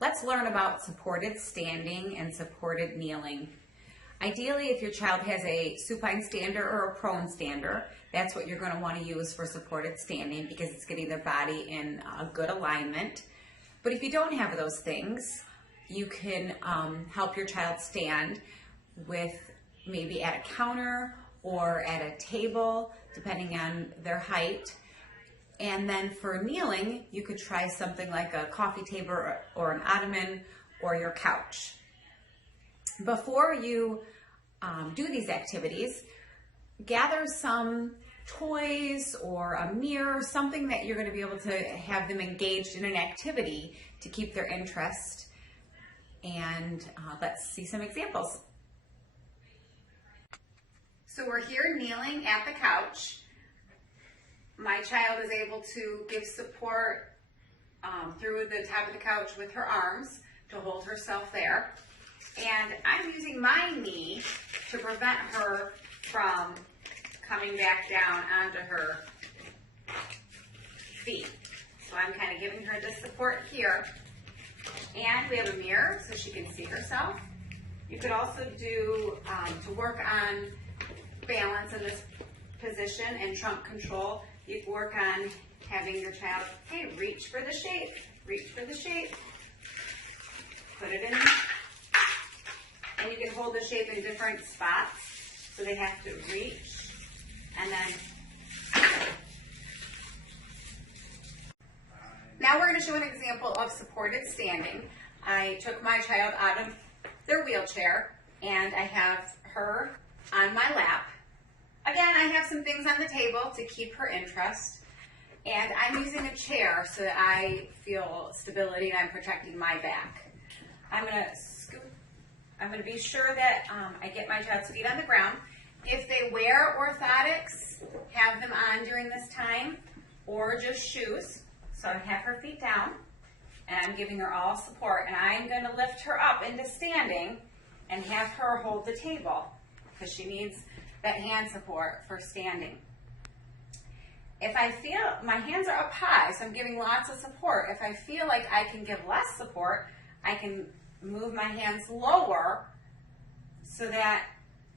Let's learn about supported standing and supported kneeling. Ideally, if your child has a supine stander or a prone stander, that's what you're going to want to use for supported standing because it's getting their body in a good alignment. But if you don't have those things, you can help your child stand with maybe at a counter or at a table, depending on their height. And then for kneeling, you could try something like a coffee table or an ottoman or your couch. Before you do these activities, gather some toys or a mirror, something that you're going to be able to have them engaged in an activity to keep their interest. And let's see some examples. So we're here kneeling at the couch. My child is able to give support through the top of the couch with her arms to hold herself there. And I'm using my knee to prevent her from coming back down onto her feet. So I'm kind of giving her the support here. And we have a mirror so she can see herself. You could also do, to work on balance in this position and trunk control, you can work on having your child, hey, reach for the shape, put it in, and you can hold the shape in different spots, so they have to reach, and then, now we're going to show an example of supported standing. I took my child out of their wheelchair, and I have her on my lap. Again, I have some things on the table to keep her interest, and I'm using a chair so that I feel stability and I'm protecting my back. I'm going to be sure that I get my child's feet on the ground. If they wear orthotics, have them on during this time, or just shoes. So I have her feet down, and I'm giving her all support, and I'm going to lift her up into standing and have her hold the table because she needs that hand support for standing. If I feel my hands are up high, so I'm giving lots of support. If I feel like I can give less support, I can move my hands lower so that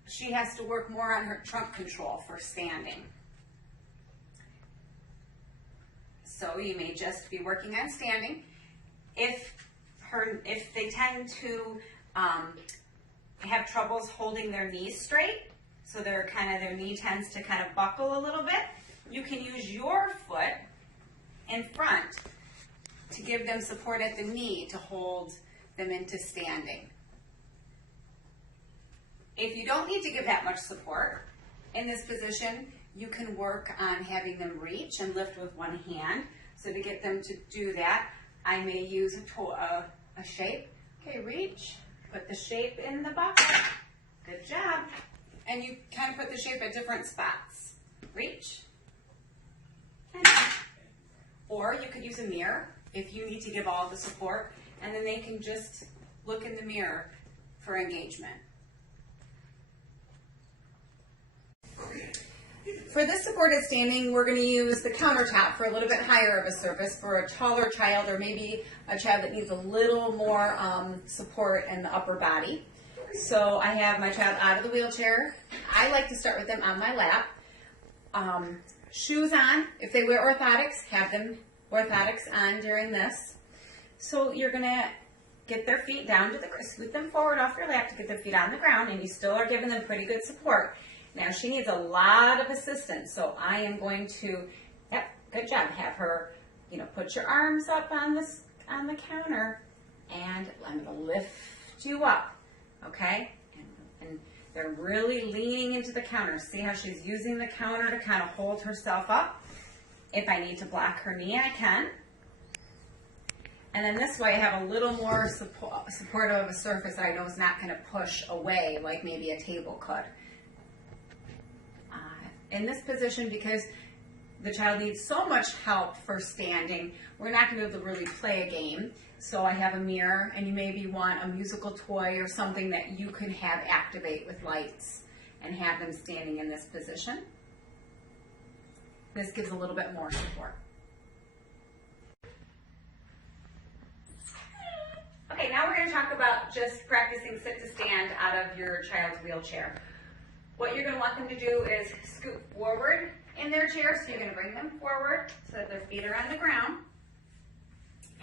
she has to work more on her trunk control for standing. So you may just be working on standing. If they tend to have troubles holding their knees straight, so their knee tends to kind of buckle a little bit, you can use your foot in front to give them support at the knee to hold them into standing. If you don't need to give that much support, in this position, you can work on having them reach and lift with one hand. So to get them to do that, I may use a shape. Okay, reach, put the shape in the bucket. Good job. And you kind of put the shape at different spots. Reach. Or you could use a mirror if you need to give all the support, and then they can just look in the mirror for engagement. For this supported standing, we're going to use the countertop for a little bit higher of a surface for a taller child or maybe a child that needs a little more support in the upper body. So I have my child out of the wheelchair. I like to start with them on my lap. Shoes on. If they wear orthotics, have them orthotics on during this. So you're going to get their feet down to the ground, scoot them forward off your lap to get their feet on the ground, and you still are giving them pretty good support. Now she needs a lot of assistance, so I am going to, yep, good job, have her, put your arms up on the counter, and I'm going to lift you up. Okay, and they're really leaning into the counter. See how she's using the counter to kind of hold herself up? If I need to block her knee, I can. And then this way I have a little more supportive of a surface that I know is not going to push away like maybe a table could. In this position, because the child needs so much help for standing, we're not going to be able to really play a game. So I have a mirror, and you maybe want a musical toy or something that you can have activate with lights and have them standing in this position. This gives a little bit more support. talk about just practicing sit to stand out of your child's wheelchair. What you're going to want them to do is scoot forward in their chair. So you're going to bring them forward so that their feet are on the ground.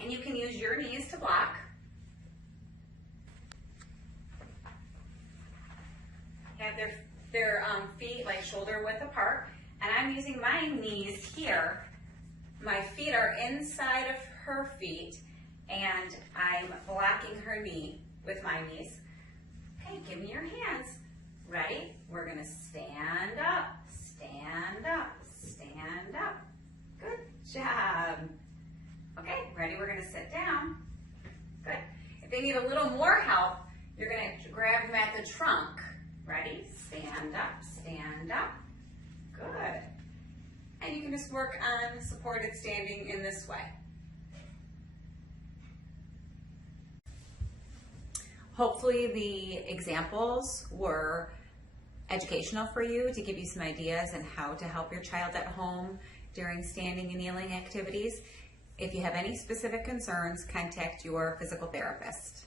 And you can use your knees to block. Have their feet like shoulder width apart. And I'm using my knees here. My feet are inside of her feet. And I'm blocking her knee with my knees. Okay, give me your hands. Ready? We're going to stand up, stand up, stand up. Good job. Okay, ready? We're going to sit down. Good. If they need a little more help, you're going to grab them at the trunk. Ready? Stand up, stand up. Good. And you can just work on supported standing in this way. Hopefully the examples were educational for you to give you some ideas on how to help your child at home during standing and kneeling activities. If you have any specific concerns, contact your physical therapist.